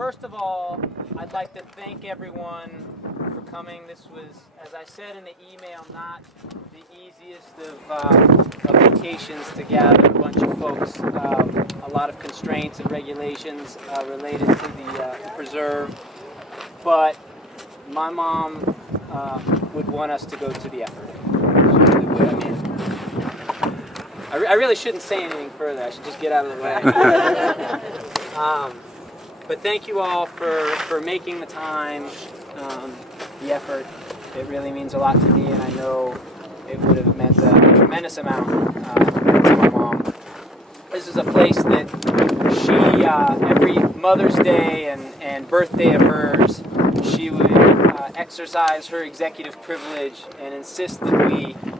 first of all, I'd like to thank everyone for coming. This was, as I said in the email, not the easiest of occasions to gather a bunch of folks. A lot of constraints and regulations related to the preserve, but my mom would want us to go to the effort. She really would. I mean, I really shouldn't say anything further. I should just get out of the way. But thank you all for making the time, the effort. It really means a lot to me, and I know it would have meant a tremendous amount to my mom. This is a place that she, every Mother's Day and birthday of hers, she would exercise her executive privilege and insist that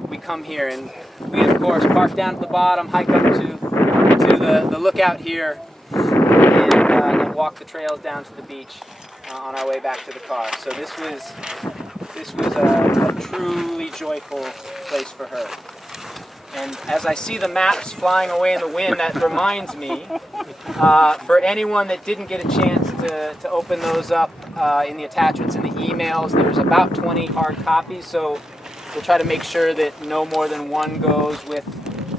we come here. And we, of course, park down at the bottom, hike up to the lookout here, and walk the trails down to the beach on our way back to the car. So this was a truly joyful place for her. And as I see the maps flying away in the wind, that reminds me, for anyone that didn't get a chance to open those up in the attachments in the emails, there's about 20 hard copies, so we'll try to make sure that no more than one goes with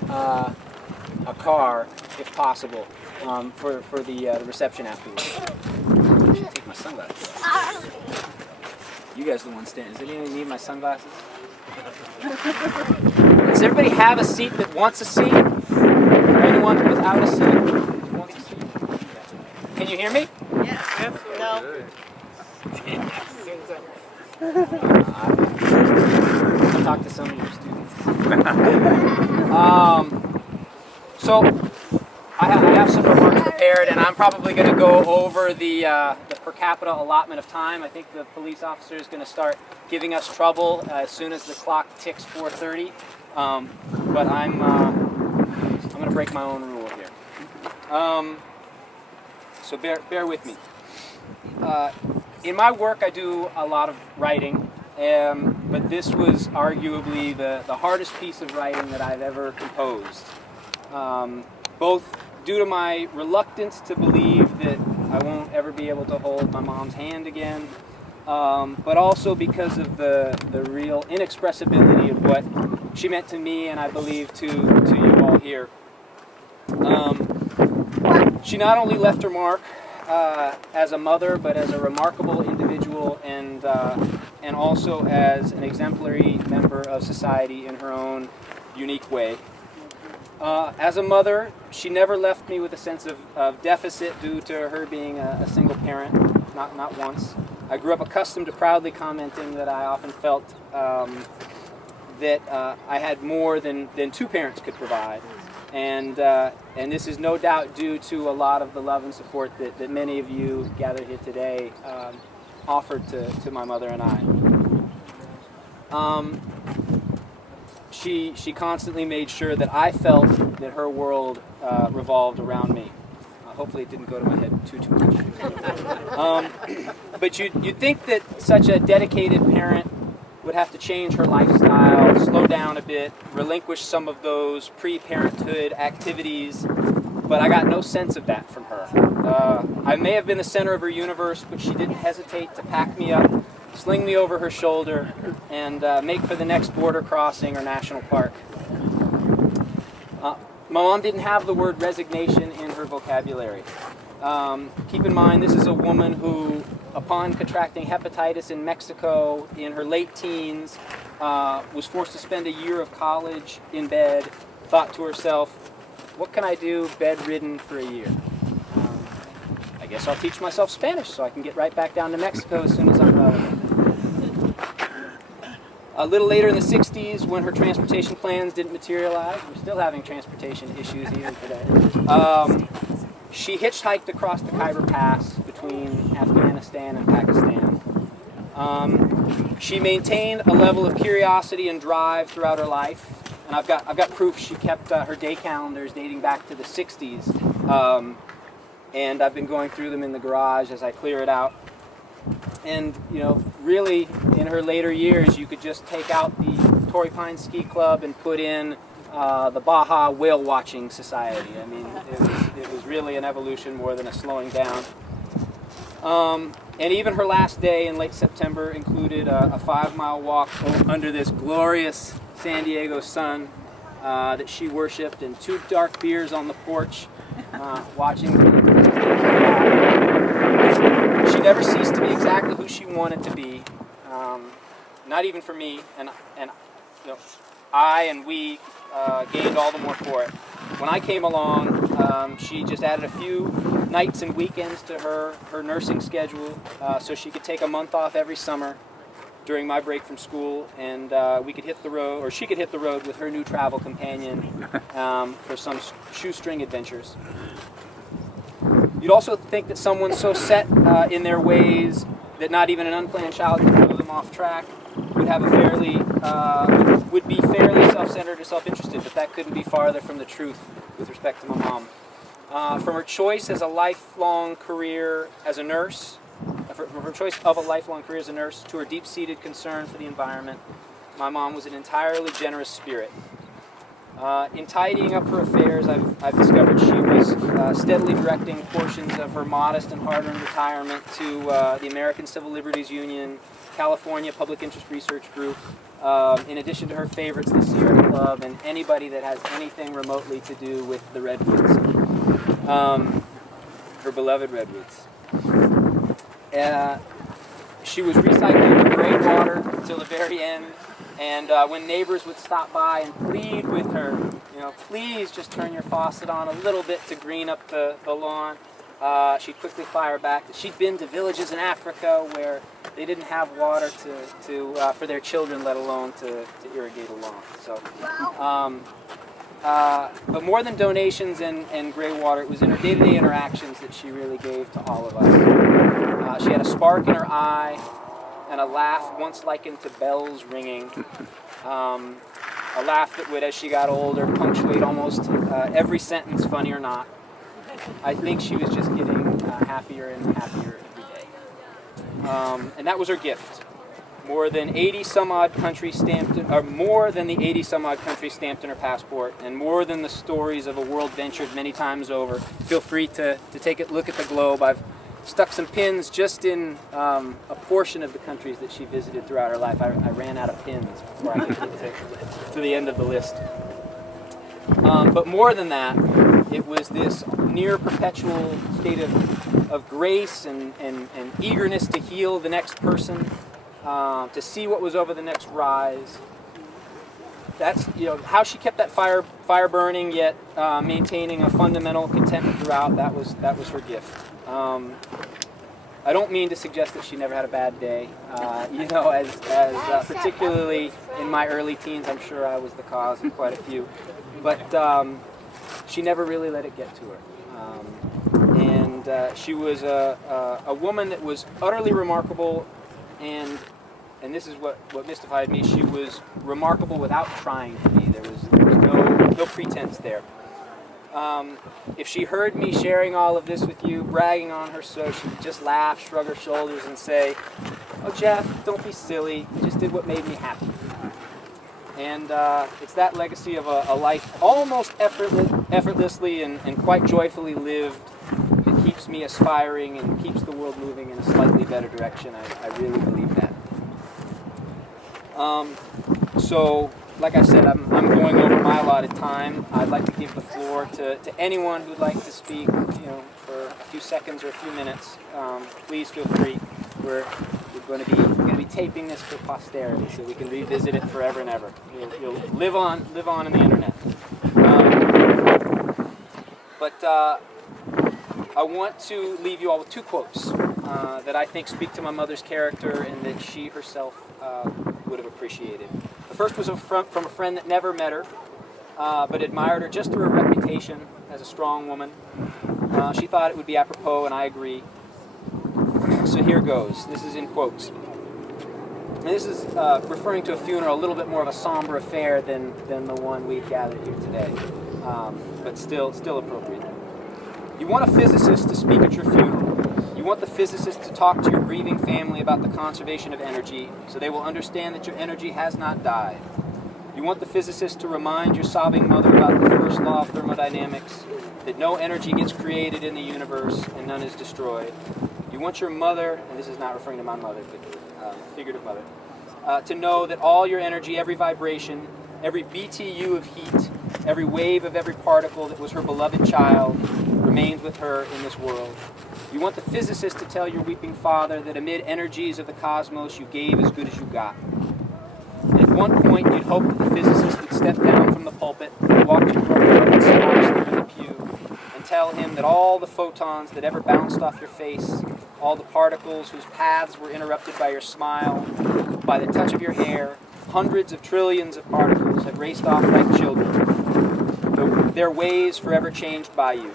a car, if possible, for the reception afterwards. I should take my sunglasses off. You guys are the ones standing. Does anyone need my sunglasses? Does everybody have a seat that wants a seat? Or anyone without a seat wants a seat? Can you hear me? Yes. No. I'll talk to some of your students. So I have some remarks prepared, and I'm probably going to go over the per capita allotment of time. I think the police officer is going to start giving us trouble as soon as the clock ticks 4:30. But I'm going to break my own rule here. So bear with me. In my work, I do a lot of writing, but this was arguably the hardest piece of writing that I've ever composed. Both due to my reluctance to believe that I won't ever be able to hold my mom's hand again, but also because of the real inexpressibility of what she meant to me, and I believe to you all here. She not only left her mark as a mother, but as a remarkable individual, and also as an exemplary member of society in her own unique way. As a mother, she never left me with a sense of deficit due to her being a single parent, not once. I grew up accustomed to proudly commenting that I often felt that I had more than two parents could provide. And this is no doubt due to a lot of the love and support that many of you gathered here today offered to my mother and I. She constantly made sure that I felt that her world revolved around me. Hopefully it didn't go to my head too much. But you'd think that such a dedicated parent would have to change her lifestyle, slow down a bit, relinquish some of those pre-parenthood activities, but I got no sense of that from her. I may have been the center of her universe, but she didn't hesitate to pack me up, sling me over her shoulder, and make for the next border crossing or national park. My mom didn't have the word resignation in her vocabulary. Keep in mind, this is a woman who, upon contracting hepatitis in Mexico in her late teens, was forced to spend a year of college in bed, thought to herself, what can I do bedridden for a year? I guess I'll teach myself Spanish so I can get right back down to Mexico as soon as I'm well. A little later in the 60s, when her transportation plans didn't materialize, we're still having transportation issues even today, she hitchhiked across the Khyber Pass between Afghanistan and Pakistan. She maintained a level of curiosity and drive throughout her life, and I've got proof she kept her day calendars dating back to the 60s, and I've been going through them in the garage as I clear it out. And really, in her later years, you could just take out the Torrey Pine Ski Club and put in the Baja Whale Watching Society. I mean, it was really an evolution more than a slowing down. And even her last day in late September included a 5-mile walk under this glorious San Diego sun that she worshipped, and 2 dark beers on the porch, watching. She never ceased to be exactly who she wanted to be, not even for me, and you know, I and we gained all the more for it. When I came along, she just added a few nights and weekends to her nursing schedule, so she could take a month off every summer during my break from school, and we could hit the road, or she could hit the road with her new travel companion for some shoestring adventures. You'd also think that someone so set in their ways that not even an unplanned child could throw them off track would have would be fairly self-centered or self-interested, but that couldn't be farther from the truth with respect to my mom. From her choice as a lifelong career as a nurse, from her choice of a lifelong career as a nurse to her deep-seated concern for the environment, my mom was an entirely generous spirit. In tidying up her affairs, I've discovered she was steadily directing portions of her modest and hard-earned retirement to the American Civil Liberties Union, California Public Interest Research Group, in addition to her favorites, the Sierra Club, and anybody that has anything remotely to do with the Redwoods, her beloved Redwoods. She was recycling her gray water until the very end, and when neighbors would stop by and plead with her, please just turn your faucet on a little bit to green up the lawn, she'd quickly fire back that she'd been to villages in Africa where they didn't have water for their children, let alone to irrigate a lawn. So, but more than donations and gray water, it was in her day-to-day interactions that she really gave to all of us. She had a spark in her eye and a laugh once likened to bells ringing. A laugh that would, as she got older, punctuate almost every sentence, funny or not. I think she was just getting happier and happier every day. And that was her gift. More than 80 some odd countries stamped, or more than the 80 some odd countries stamped in her passport, and more than the stories of a world ventured many times over. Feel free to take a look at the globe. I've stuck some pins just in a portion of the countries that she visited throughout her life. I ran out of pins before I could get to the end of the list. But more than that, it was this near perpetual state of grace and eagerness to heal the next person, to see what was over the next rise. That's how she kept that fire burning, yet maintaining a fundamental contentment throughout. That was her gift. I don't mean to suggest that she never had a bad day. As particularly in my early teens, I'm sure I was the cause of quite a few. But she never really let it get to her. And she was a woman that was utterly remarkable, and this is what mystified me. She was remarkable without trying to be. There was no pretense there. If she heard me sharing all of this with you, bragging on her so, she would just laugh, shrug her shoulders, and say, "Oh, Jeff, don't be silly. I just did what made me happy." And it's that legacy of a life almost effortlessly and quite joyfully lived that keeps me aspiring and keeps the world moving in a slightly better direction. I really believe that. So, like I said, I'm going over my allotted time. I'd like to give the floor to anyone who'd like to speak, for a few seconds or a few minutes. Please feel free. We're going to be taping this for posterity, so we can revisit it forever and ever. You'll live on in the internet. But I want to leave you all with 2 quotes that I think speak to my mother's character and that she herself would have appreciated. The first was from a friend that never met her, but admired her just through her reputation as a strong woman. She thought it would be apropos, and I agree. So here goes. This is in quotes. And this is referring to a funeral, a little bit more of a somber affair than the one we've gathered here today, but still appropriate. You want a physicist to speak at your funeral. You want the physicist to talk to your grieving family about the conservation of energy, so they will understand that your energy has not died. You want the physicist to remind your sobbing mother about the first law of thermodynamics, that no energy gets created in the universe and none is destroyed. You want your mother, and this is not referring to my mother, but figurative mother, to know that all your energy, every vibration, every BTU of heat, every wave of every particle that was her beloved child remains with her in this world. You want the physicist to tell your weeping father that amid energies of the cosmos you gave as good as you got. And at one point you'd hope that the physicist would step down from the pulpit, walk to your room and slouch there in the pew, and tell him that all the photons that ever bounced off your face, all the particles whose paths were interrupted by your smile, by the touch of your hair, hundreds of trillions of particles have raced off like children, their ways forever changed by you.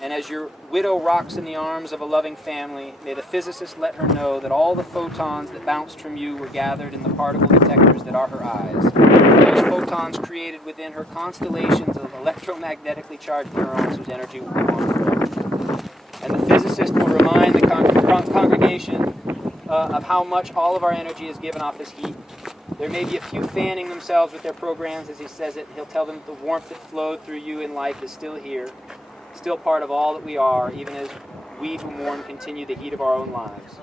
And as your widow rocks in the arms of a loving family, may the physicist let her know that all the photons that bounced from you were gathered in the particle detectors that are her eyes. Those photons created within her constellations of electromagnetically charged neurons whose energy will go on forever. And the physicist will remind the congregation of how much all of our energy is given off as heat. There may be a few fanning themselves with their programs as he says it. He'll tell them that the warmth that flowed through you in life is still here, still part of all that we are, even as we who mourn continue the heat of our own lives.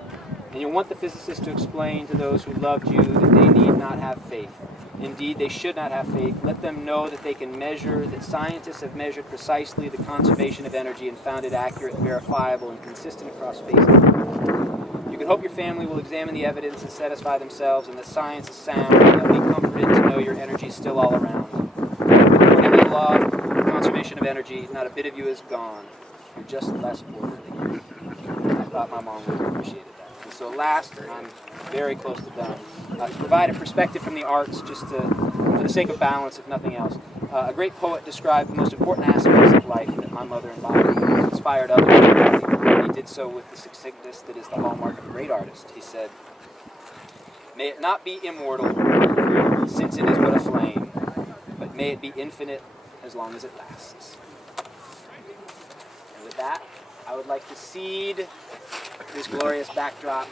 And you'll want the physicist to explain to those who loved you that they need not have faith. Indeed, they should not have faith. Let them know that they can measure, that scientists have measured precisely the conservation of energy and found it accurate, verifiable, and consistent across space and time. You can hope your family will examine the evidence and satisfy themselves, and that science is sound, and they'll be comforted to know your energy is still all around. According to the law of conservation of energy, not a bit of you is gone. You're just less orderly. I thought my mom would have appreciated that. And so last, and I'm very close to done, to provide a perspective from the arts, just for the sake of balance, if nothing else. A great poet described the most important aspects of life that my mother embodied and inspired others. He did so with the succinctness that is the hallmark of a great artist. He said, "May it not be immortal, since it is but a flame, but may it be infinite as long as it lasts." And with that, I would like to cede this glorious backdrop to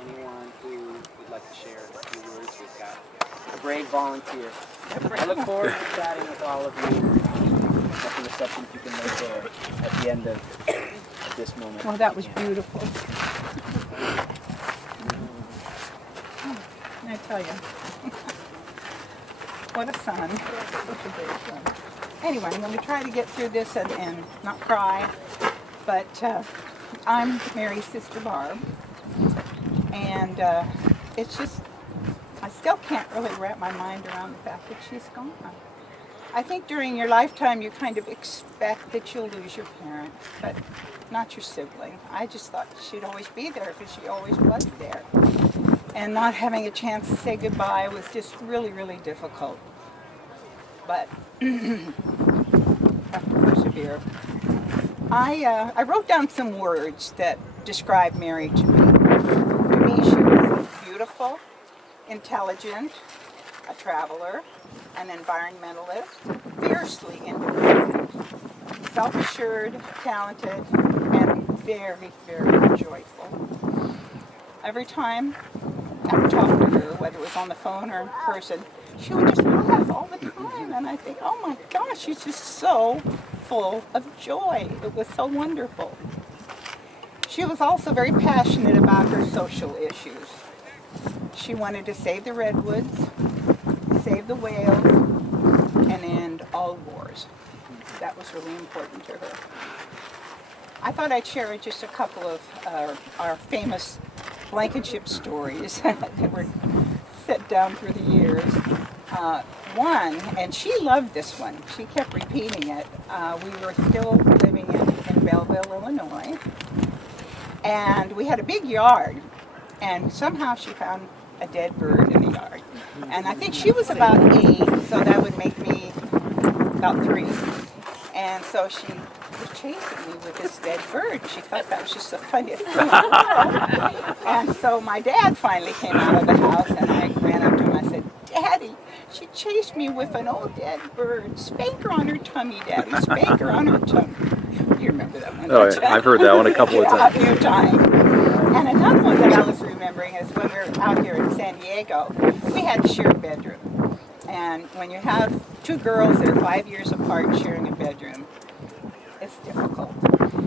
anyone who would like to share a few words. We've got a brave volunteer. I look forward to chatting with all of you. That's a reception you can make there at the end of this moment. Well, that was beautiful. I tell you, what a son. Such a great son. Anyway, I'm going to try to get through this and not cry. But I'm Mary's sister Barb. And it's just, I still can't really wrap my mind around the fact that she's gone. I think during your lifetime you kind of expect that you'll lose your parent, but not your sibling. I just thought she'd always be there because she always was there. And not having a chance to say goodbye was just really, really difficult. But have to persevere. I wrote down some words that describe Mary to me. To me, she was beautiful, intelligent, a traveler, an environmentalist, fiercely independent, self-assured, talented, and very, very joyful. Every time I would talk to her, whether it was on the phone or in person, she would just laugh all the time, and I think, oh my gosh, she's just so full of joy. It was so wonderful. She was also very passionate about her social issues. She wanted to save the redwoods, save the whales, and end all wars. That was really important to her. I thought I'd share just a couple of our famous Blankinship stories that were set down through the years. One, and she loved this one. She kept repeating it. We were still living in Belleville, Illinois, and we had a big yard, and somehow she found a dead bird in the yard. And I think she was about 8, so that would make me about 3. And so she was chasing me with this dead bird. She thought that was just the funniest thing in the world. And so my dad finally came out of the house, and I ran up to him and I said, "Daddy, she chased me with an old dead bird. Spank her on her tummy, Daddy. Spank her on her tummy." You remember that one? Oh, yeah. I've heard that one a couple of times. A few times. And another one that I was remembering is when we were out here in San Diego, we had to share a bedroom. And when you have two girls that are 5 years apart sharing a bedroom, it's difficult.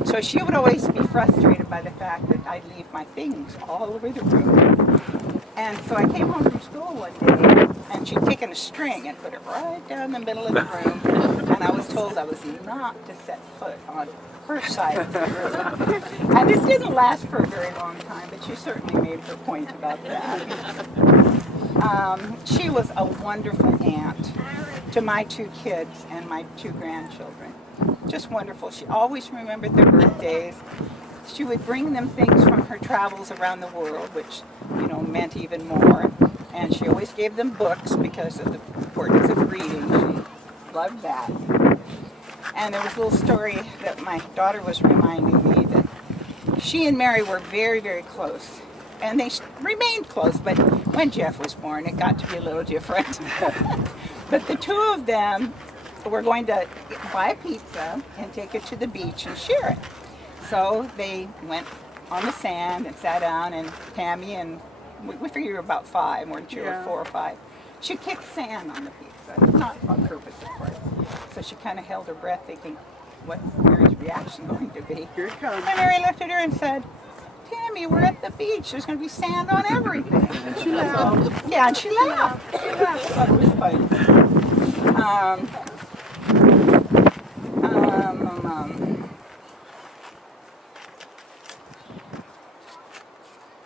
So she would always be frustrated by the fact that I'd leave my things all over the room. And so I came home from school one day, and she'd taken a string and put it right down the middle of the room. And I was told I was not to set foot on her side of the room. And this didn't last for a very long time, but she certainly made her point about that. She was a wonderful aunt to my two kids and my two grandchildren. Just wonderful. She always remembered their birthdays. She would bring them things from her travels around the world, which, you know, meant even more. And she always gave them books because of the importance of reading. She loved that. And there was a little story that my daughter was reminding me that she and Mary were very, very close. And they remained close, but when Jeff was born, it got to be a little different. But the two of them were going to buy a pizza and take it to the beach and share it. So they went on the sand and sat down, and Tammy, and we figured you were about 5, weren't you, or 4 or 5. She kicked sand on the pizza, not on purpose, of course. So she kind of held her breath, thinking, what's Mary's reaction going to be? Here it comes. And Mary looked at her and said, Tammy, we're at the beach. There's going to be sand on everything. And she laughed. Yeah, and she laughed. She laughed. I thought it was funny.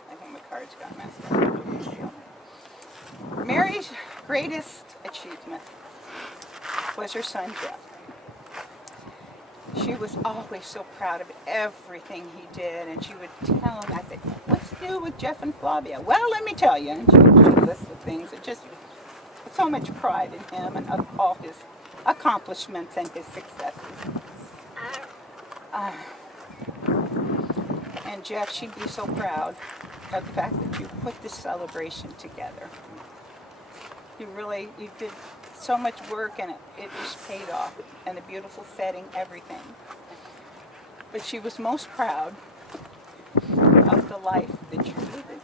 I think my cards got messed up. Mary's greatest achievement was her son, Jeff. She was always so proud of everything he did, and she would tell him, I said, what's new with Jeff and Flavia? Well, let me tell you. And she would list the things. It just so much pride in him and of all his accomplishments and his successes. And Jeff, she'd be so proud of the fact that you put this celebration together. You did so much work, and it just paid off, and the beautiful setting, everything. But she was most proud of the life that you're living.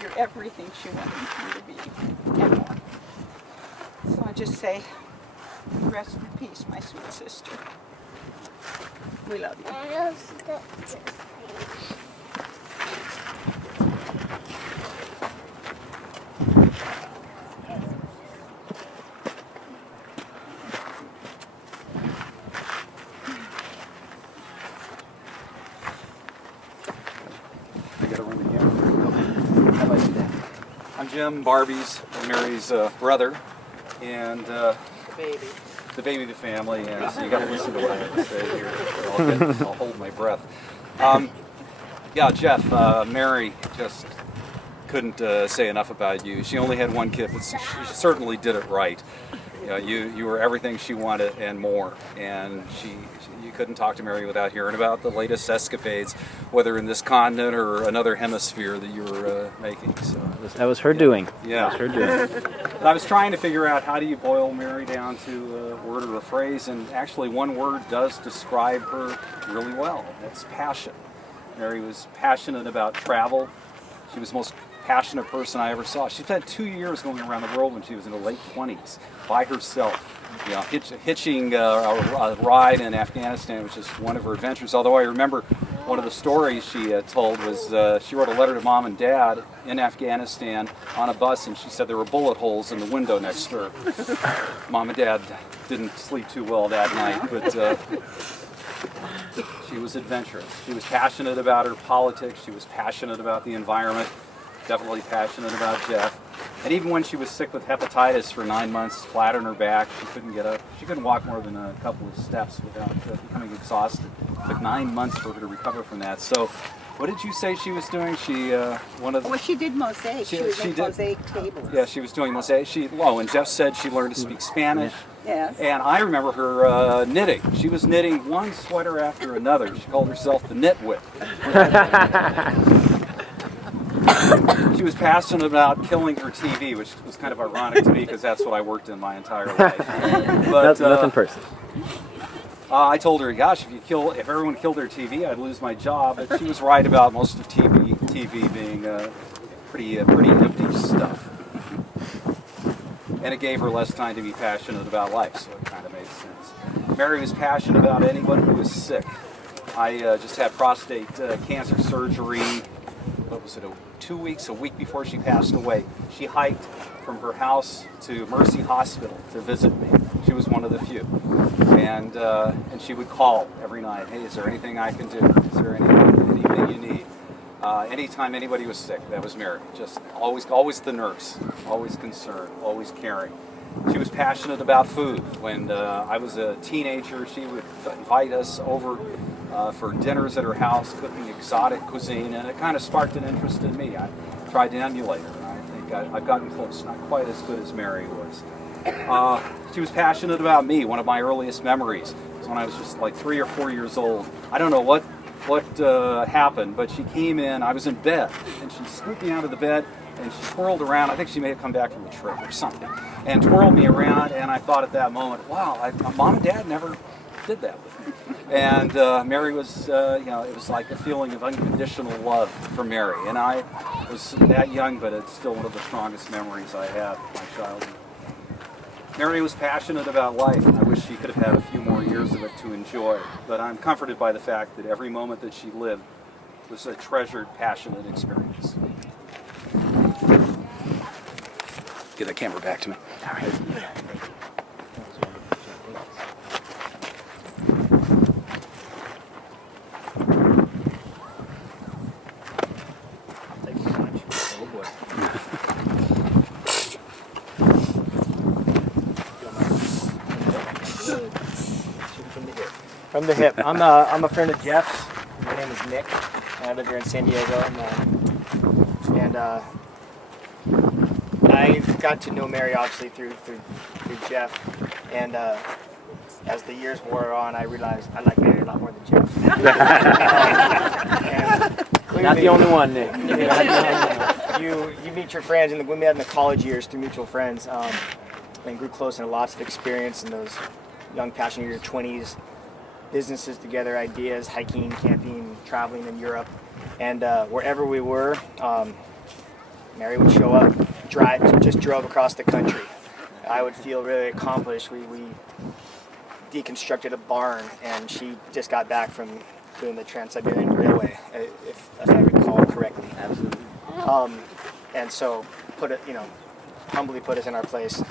You're everything she wanted you to be, and more. So I just say, rest in peace, my sweet sister. We love you. I'm Jim, Barbie's and Mary's brother, and the baby of the family, and so you got to listen to what I have to say here. I'll hold my breath. Yeah, Jeff, Mary just couldn't say enough about you. She only had one kid, but she certainly did it right. You know, you were everything she wanted and more, and you couldn't talk to Mary without hearing about the latest escapades, whether in this continent or another hemisphere that you were making. So That was her doing. Yeah. That was her doing. I was trying to figure out how do you boil Mary down to a word or a phrase, and actually one word does describe her really well. That's passion. Mary was passionate about travel. She was the most passionate person I ever saw. She spent 2 years going around the world when she was in her late 20s by herself. You know, hitching a ride in Afghanistan, which is one of her adventures. Although I remember one of the stories she told was she wrote a letter to Mom and Dad in Afghanistan on a bus, and she said there were bullet holes in the window next to her. Mom and Dad didn't sleep too well that night, but she was adventurous. She was passionate about her politics. She was passionate about the environment. Definitely passionate about Jeff. And even when she was sick with hepatitis for 9 months, flat on her back, she couldn't get up. She couldn't walk more than a couple of steps without becoming exhausted. It took 9 months for her to recover from that. So, what did you say she was doing? She Well, she did mosaic. She would make mosaic tables. Yeah, she was doing mosaic. And Jeff said she learned to speak Spanish. Yes. And I remember her knitting. She was knitting one sweater after another. She called herself the Knitwit. She was passionate about killing her TV, which was kind of ironic to me because that's what I worked in my entire life. But Nothing personal. I told her, gosh, if everyone killed their TV, I'd lose my job. But she was right about most of TV being pretty empty stuff. and it gave her less time to be passionate about life, so it kind of made sense. Mary was passionate about anyone who was sick. I just had prostate cancer surgery, what was it, 2 weeks, a week before she passed away. She hiked from her house to Mercy Hospital to visit me. She was one of the few. And she would call every night, hey, is there anything I can do? Is there anything you need? Anytime anybody was sick, that was Mary. Just always the nurse, always concerned, always caring. She was passionate about food. When I was a teenager, she would invite us over for dinners at her house, cooking exotic cuisine, and it kind of sparked an interest in me. I tried to emulate her, and I think I've gotten close, not quite as good as Mary was. She was passionate about me. One of my earliest memories was when I was just like 3 or 4 years old. I don't know what happened, but she came in, I was in bed, and she scooped me out of the bed, and she twirled around. I think she may have come back from a trip or something, and twirled me around, and I thought at that moment, wow, my mom and dad never did that with me. And Mary was, it was like a feeling of unconditional love for Mary, and I was that young, but it's still one of the strongest memories I have of my childhood. Mary was passionate about life. I wish she could have had a few more years of it to enjoy, but I'm comforted by the fact that every moment that she lived was a treasured, passionate experience. Get that camera back to me. All right. From the hip. I'm a friend of Jeff's. My name is Nick, and I live here in San Diego. And I got to know Mary obviously through Jeff. And as the years wore on, I realized I like Mary a lot more than Jeff. Not the only one, Nick. You meet your friends, and we met in the college years through mutual friends, and grew close and had lots of experience in those young, passionate years, 20s. Businesses together, ideas, hiking, camping, traveling in Europe, and wherever we were, Mary would show up, just drove across the country. I would feel really accomplished. We deconstructed a barn, and she just got back from doing the Trans-Siberian Railway, if I recall correctly. Absolutely. And so humbly put us in our place.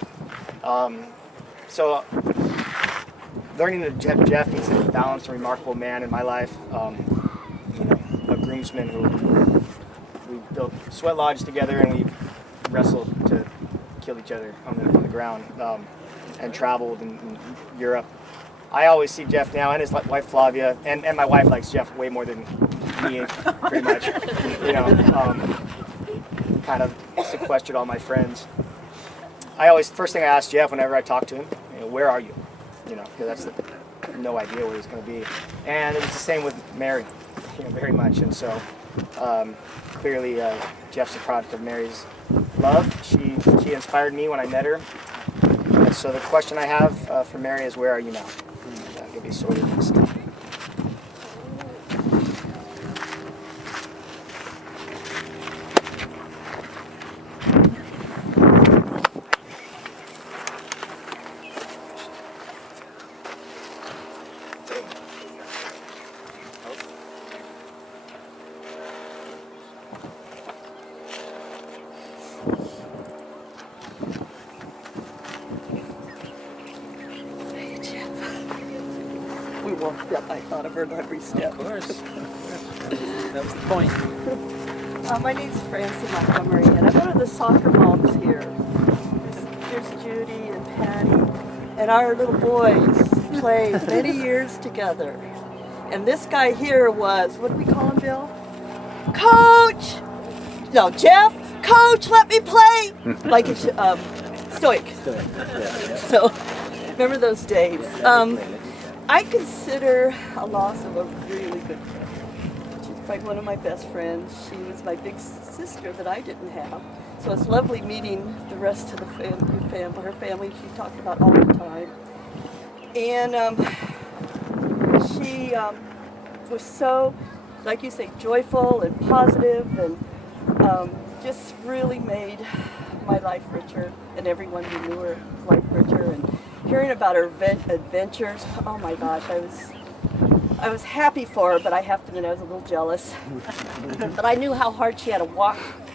So learning that Jeff is a balanced and remarkable man in my life, a groomsman who we built sweat lodges together, and we wrestled to kill each other on the ground, and traveled in Europe. I always see Jeff now, and his wife Flavia, and my wife likes Jeff way more than me, pretty much. Kind of sequestered all my friends. First thing I ask Jeff whenever I talk to him, where are you? Because that's no idea where he's going to be. And it was the same with Mary, very much. And so clearly Jeff's a product of Mary's love. She inspired me when I met her. And so the question I have for Mary is, where are you now? You'll be sorely missed. We walked up. I thought of her at every step. Of course. That was the point. My name's Francie Montgomery, and I'm one of the soccer moms here. Here's Judy and Patty, and our little boys played many years together. And this guy here was, what do we call him, Bill? Coach! No, Jeff, Coach, let me play! Like a stoic. So, remember those days. I consider a loss of a really good friend. She's probably one of my best friends. She was my big sister that I didn't have. So it's lovely meeting the rest of the her family she talked about all the time. And she was so, like you say, joyful and positive, and just really made my life richer, and everyone who knew her life richer, and hearing about her adventures. Oh my gosh, I was happy for her, but I have to admit I was a little jealous. But I knew how hard she had to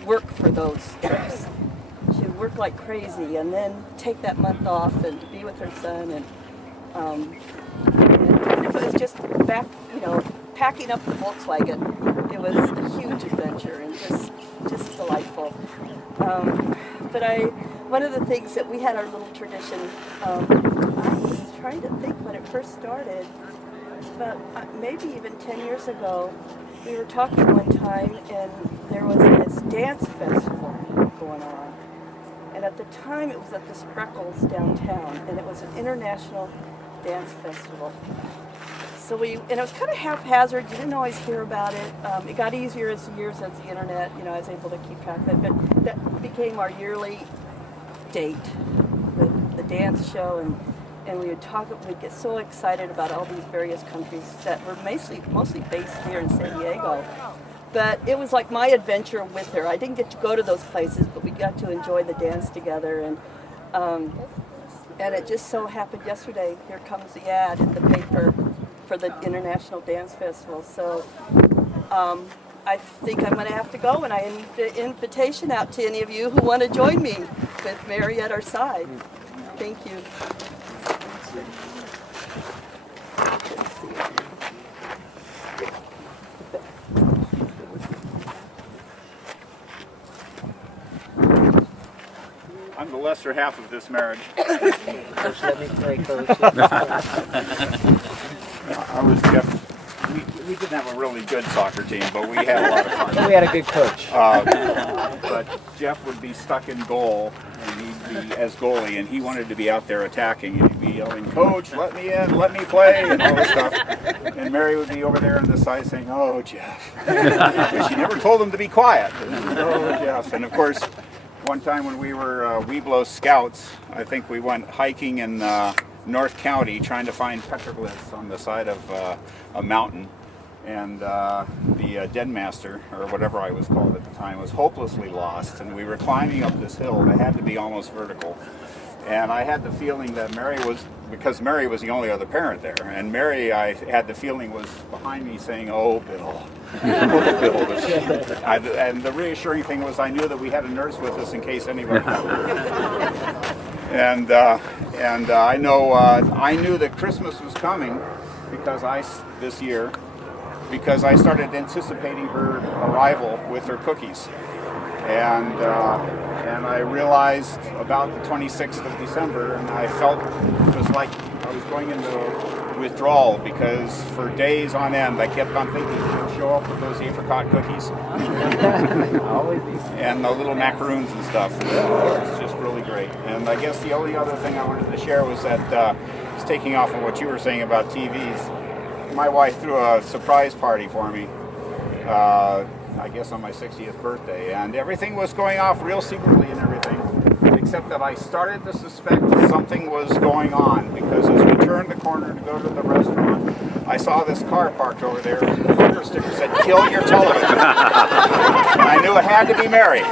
work for those trips. She would work like crazy, and then take that month off and be with her son, and even if it was just back, packing up the Volkswagen, it was a huge adventure and just delightful. But one of the things that we had our little tradition. I was trying to think when it first started, but maybe even 10 years ago, we were talking one time, and there was this dance festival going on. And at the time, it was at the Spreckles downtown, and it was an international dance festival. So and it was kind of haphazard. You didn't always hear about it. It got easier as the years, as the internet, I was able to keep track of it. But that became our yearly date, the dance show, and we would we'd get so excited about all these various countries that were mostly based here in San Diego. But it was like my adventure with her. I didn't get to go to those places, but we got to enjoy the dance together. And it just so happened yesterday, here comes the ad in the paper for the International Dance Festival. So I think I'm going to have to go, and I need an invitation out to any of you who want to join me with Mary at our side. Thank you. I'm the lesser half of this marriage. Coach, let me play, Coach. I was Jeff. We didn't have a really good soccer team, but we had a lot of fun. We had a good coach. But Jeff would be stuck in goal, and he'd be as goalie, and he wanted to be out there attacking, and he'd be yelling, "Coach, let me in, let me play," and all this stuff. And Mary would be over there on the side saying, "Oh, Jeff." But she never told him to be quiet. "Oh, Jeff." And of course, one time when we were Weeblo Scouts, I think we went hiking in North County trying to find petroglyphs on the side of a mountain. And the den master, or whatever I was called at the time, was hopelessly lost. And we were climbing up this hill that had to be almost vertical. And I had the feeling that because Mary was the only other parent there. And Mary, I had the feeling, was behind me saying, "Oh, Bill." Oh, Bill. And the reassuring thing was I knew that we had a nurse with us in case anybody And I knew that Christmas was coming this year because I started anticipating her arrival with her cookies. And I realized about the 26th of December, and I felt it was like I was going into withdrawal because for days on end I kept on thinking she'll show up with those apricot cookies and the little macaroons and stuff. It's just really great. And I guess the only other thing I wanted to share was that it's taking off on what you were saying about TVs. My wife threw a surprise party for me. I guess on my 60th birthday, and everything was going off real secretly and everything, except that I started to suspect something was going on, because as we turned the corner to go to the restaurant, I saw this car parked over there, and the bumper sticker said, "Kill your television." And I knew it had to be Mary.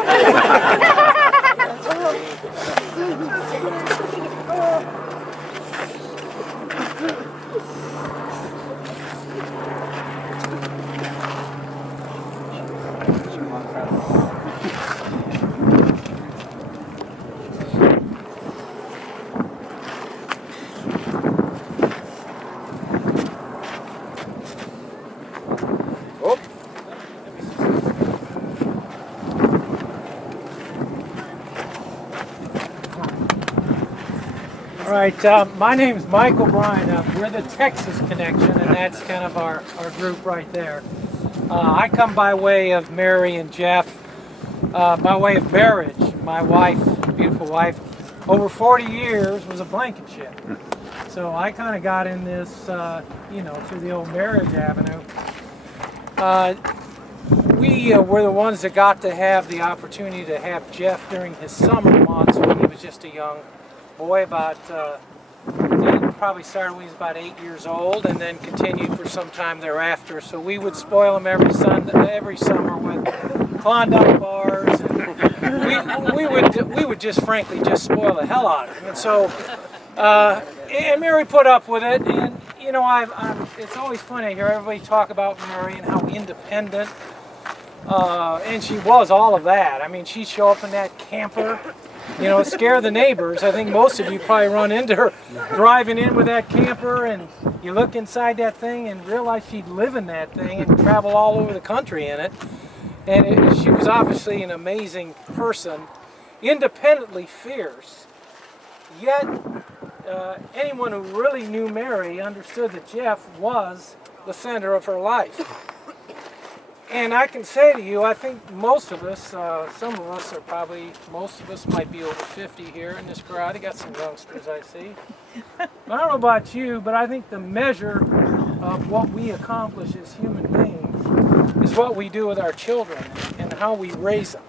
All right, my name is Michael Bryan. We're the Texas Connection, and that's kind of our group right there. I come by way of Mary and Jeff, by way of marriage. My wife, beautiful wife, over 40 years was a Blankinship. So I kind of got in this, through the old marriage avenue. We were the ones that got to have the opportunity to have Jeff during his summer months when he was just a young boy, he probably started when he was about 8 years old, and then continued for some time thereafter. So we would spoil him every summer with Klondike bars and we would just frankly just spoil the hell out of him. And so, and Mary put up with it. And you know, it's always funny to hear everybody talk about Mary and how independent. And she was all of that. I mean, she'd show up in that camper, you know, scare the neighbors. I think most of you probably run into her driving in with that camper, and you look inside that thing and realize she'd live in that thing and travel all over the country in it. And she was obviously an amazing person, independently fierce. Yet, anyone who really knew Mary understood that Jeff was the center of her life. And I can say to you, I think most of us, some of us are probably, most of us might be over 50 here in this crowd. I got some youngsters I see. I don't know about you, but I think the measure of what we accomplish as human beings is what we do with our children and how we raise them.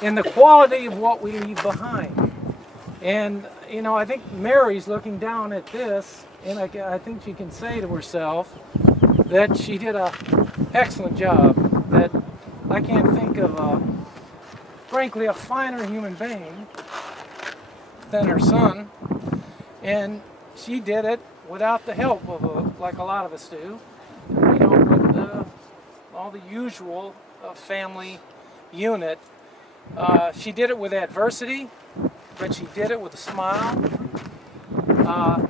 And the quality of what we leave behind. And, you know, I think Mary's looking down at this, and I think she can say to herself that she did a excellent job, that I can't think of, frankly, a finer human being than her son, and she did it without the help of, like a lot of us do, you know, with all the usual family unit. She did it with adversity, but she did it with a smile,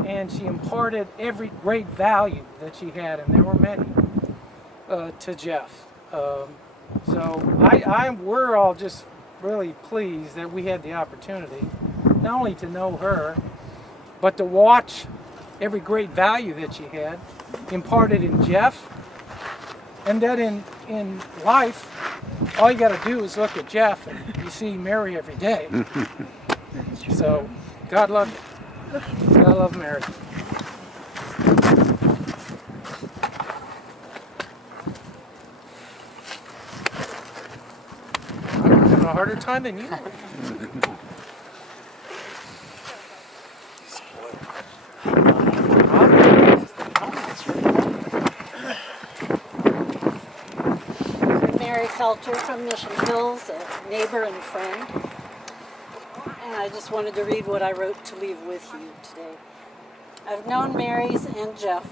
and she imparted every great value that she had, and there were many. To Jeff. So we're all just really pleased that we had the opportunity not only to know her, but to watch every great value that she had imparted in Jeff, and that in life, all you got to do is look at Jeff and you see Mary every day. So God love you. God love Mary. A harder time than you. Mary Felter from Mission Hills, a neighbor and friend. And I just wanted to read what I wrote to leave with you today. I've known Mary's and Jeff.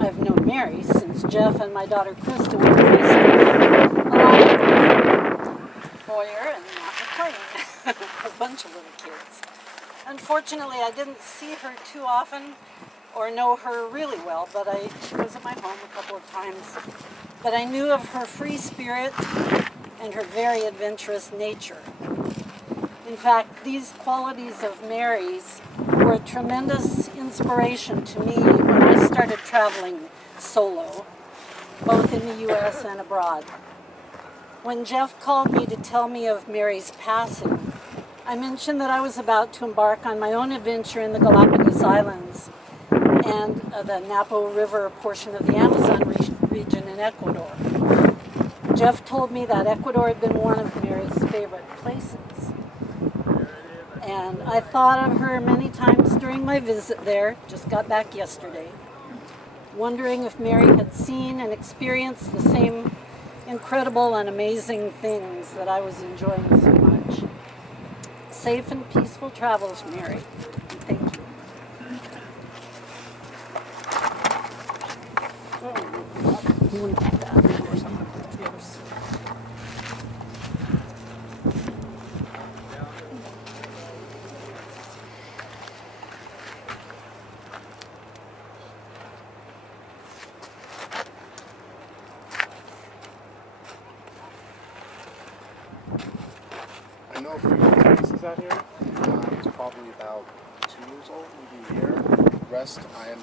I've known Mary since Jeff and my daughter Krista were in high school. Boyer and Matt McLean, a bunch of little kids. Unfortunately, I didn't see her too often or know her really well, but she was at my home a couple of times. But I knew of her free spirit and her very adventurous nature. In fact, these qualities of Mary's were a tremendous inspiration to me when I started traveling solo, both in the U.S. and abroad. When Jeff called me to tell me of Mary's passing, I mentioned that I was about to embark on my own adventure in the Galapagos Islands and the Napo River portion of the Amazon region in Ecuador. Jeff told me that Ecuador had been one of Mary's favorite places. And I thought of her many times during my visit there, just got back yesterday, wondering if Mary had seen and experienced the same incredible and amazing things that I was enjoying so much. Safe and peaceful travels, Mary. Thank you. You want to take that? Yes. I know a few places out here. He's probably about 2 years old, maybe a year. The rest, I am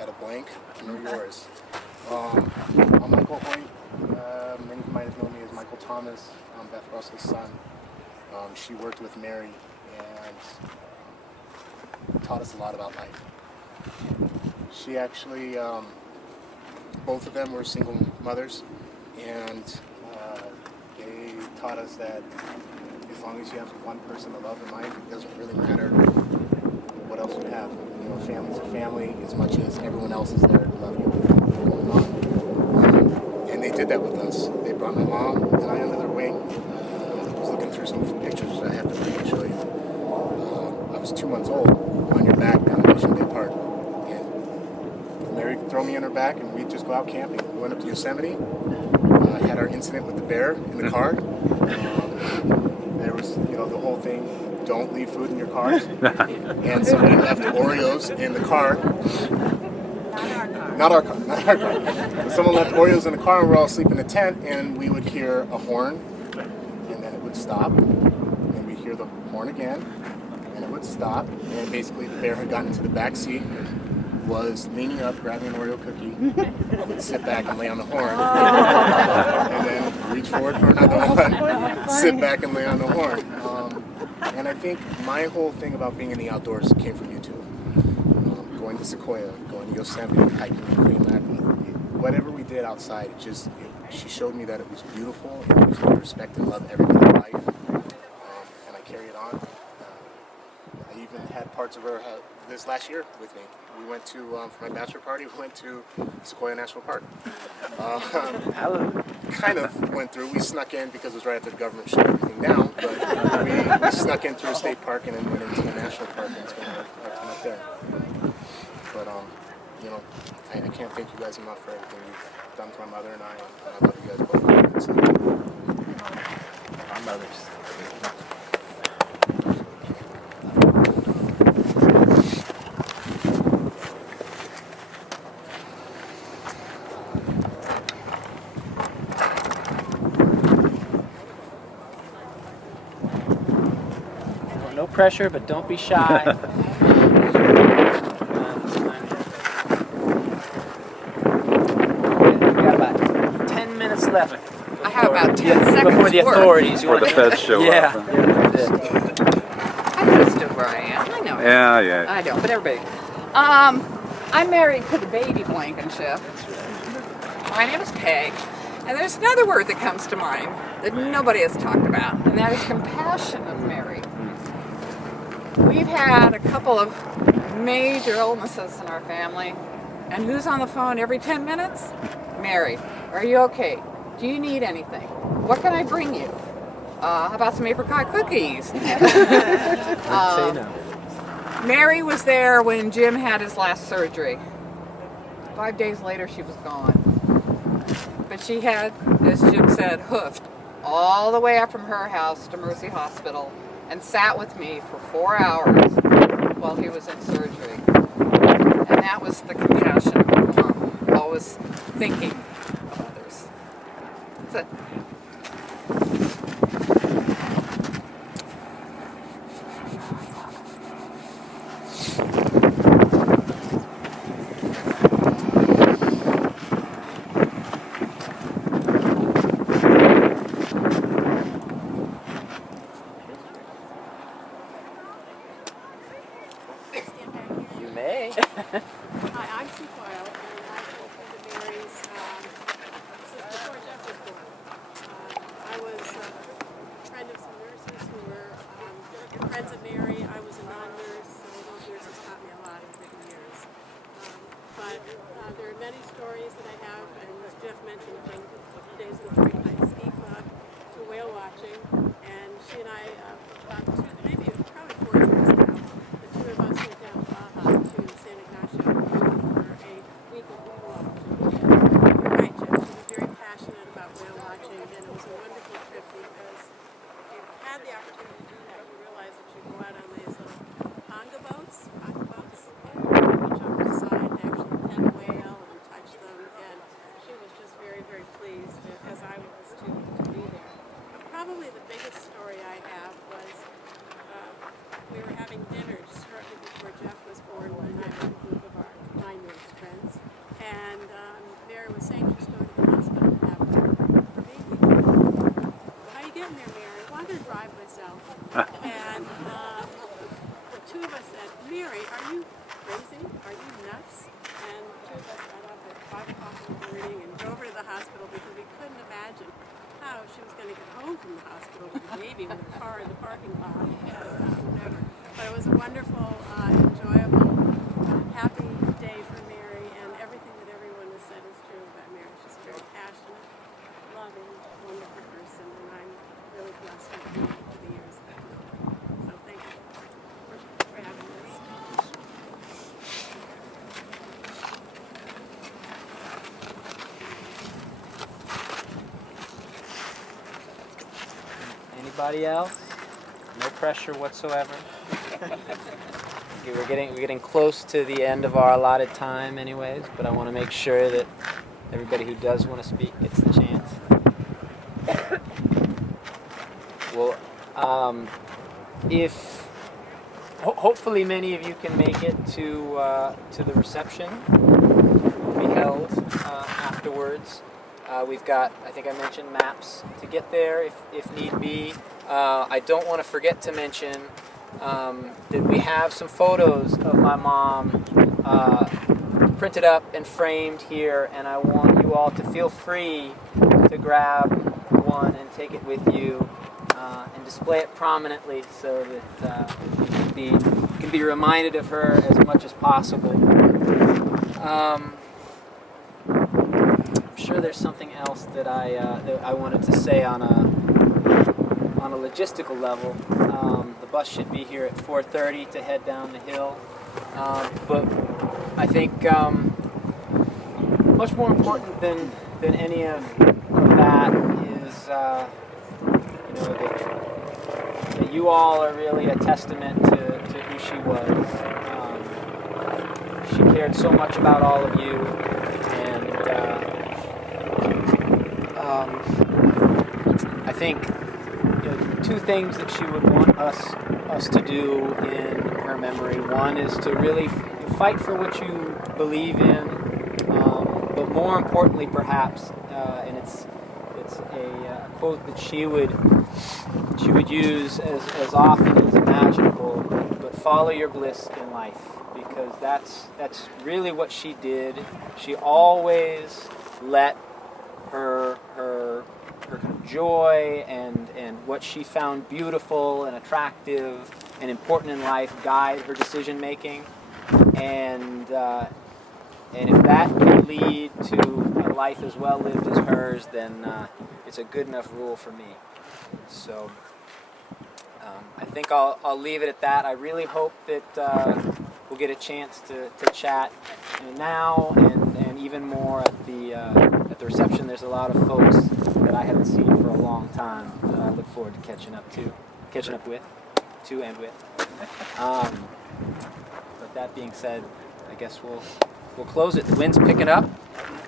at a blank. I know yours. I'm Michael Hoyt. Many of you might have known me as Michael Thomas. I'm Beth Russell's son. She worked with Mary and taught us a lot about life. She actually, both of them were single mothers, and they taught us that as long as you have one person to love in life, it doesn't really matter what else you have. You know, family's a family as much as everyone else is there to love you. And they did that with us. They brought my mom and I under their wing. It was capture some pictures that I have to show you. I was 2 months old, on your back down at Mission Bay Park. And Mary would throw me on her back and we'd just go out camping. We went up to Yosemite, had our incident with the bear in the car. There was, the whole thing, don't leave food in your cars. And somebody left Oreos in the car. Not our car. Someone left Oreos in the car and we're all asleep in the tent and we would hear a horn and then it would stop and we'd hear the horn again and it would stop and basically the bear had gotten into the back seat, was leaning up, grabbing an Oreo cookie, would sit back and lay on the horn and then reach forward for another one, sit back and lay on the horn. And I think my whole thing about being in the outdoors came from you two. Going to Sequoia, going to Yosemite, hiking in Green Lake, whatever we did outside, she showed me that it was beautiful, and it was to respect and love everything in life, and I carry it on. I even had parts of her this last year with me. We went to, for my bachelor party, we went to Sequoia National Park. Kind of went through, we snuck in because it was right after the government shut everything down, but we snuck in through a state park and then went into the national park and spent our time up there. But, I can't thank you guys enough for everything you've done for my mother and I love you guys both. Our mothers. No pressure, but don't be shy. Left. I have about 10 seconds before the authorities. Before the feds show up. I could have stood where I am. I know. Yeah. I don't, but everybody. I'm married to the baby Blankinship. My name is Peg. And there's another word that comes to mind that nobody has talked about, and that is compassion of Mary. We've had a couple of major illnesses in our family. And who's on the phone every 10 minutes? Mary. Are you okay? Do you need anything? What can I bring you? How about some apricot cookies? Mary was there when Jim had his last surgery. 5 days later, she was gone. But she had, as Jim said, hoofed all the way up from her house to Mercy Hospital and sat with me for 4 hours while he was in surgery. And that was the compassion of my mom, always thinking of others. That's it. You may. Hi, I'm Sue Coyle, and I work with the Marys since before Jeff was born. I was a friend of some nurses who were friends of Mary. I was a non-nurse, so those nurses taught me a lot over the years. But there are many stories that I have, and as Jeff mentioned, from the days of the Torrey Ski Club to whale watching, and she and I, about probably 4 years now, the two of us went down Baja to San Ignacio for a week of whale watching. You're right, Jeff, she was very passionate about whale watching, and it was a wonderful trip because if you had the opportunity to do that, you realize that you go out on these little ponga boats, and you reach over the side and actually pet a whale and touch them, and she was just very, very pleased, as I was, to be there. But probably the biggest story I have was we were having dinner shortly before Jeff was born one night with a group of my nurse friends, and Mary was saying she's going to the hospital to have her baby. How are you getting there, Mary? I wanted to drive myself. And the two of us said, Mary, are you crazy? Are you nuts? And the two of us got up at 5 o'clock in the morning and drove her to the hospital because we couldn't imagine how she was going to get home from the hospital with the baby with the car in the parking lot and whatever. But it was a wonderful, enjoyable, happy day for Mary, and everything that everyone has said is true about Mary. She's a very passionate, loving, wonderful person, and I'm really blessed with me for the years that I've known her. So thank you for having this. Anybody else? No pressure whatsoever. Okay, we're getting close to the end of our allotted time anyways, but I want to make sure that everybody who does want to speak gets the chance. Well, if hopefully many of you can make it to the reception, will be held afterwards. We've got, I think I mentioned, maps to get there if need be. I don't want to forget to mention that we have some photos of my mom printed up and framed here, and I want you all to feel free to grab one and take it with you and display it prominently so that you can be reminded of her as much as possible. I'm sure there's something else that I wanted to say on a logistical level. The bus should be here at 4:30 to head down the hill, but I think much more important than any of that is that you all are really a testament to who she was. She cared so much about all of you, and I think two things that she would want us to do in her memory. One is to really fight for what you believe in, but more importantly, perhaps, and it's a quote that she would use as often as imaginable. But follow your bliss in life, because that's really what she did. She always let her kind of joy and what she found beautiful and attractive and important in life guide her decision making, and if that can lead to a life as well lived as hers, then it's a good enough rule for me. So I think I'll leave it at that. I really hope that we'll get a chance to chat now and even more at the reception. There's a lot of folks that I haven't seen for a long time that I look forward to catching up with. But that being said, I guess we'll close it. The wind's picking up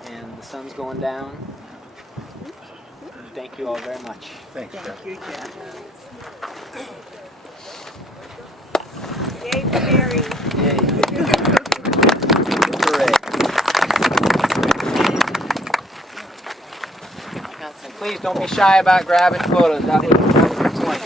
and the sun's going down. Thank you all very much. Thank you, Jeff. Yay for Mary. Yay. Hooray. Please don't be shy about grabbing photos. That was the point.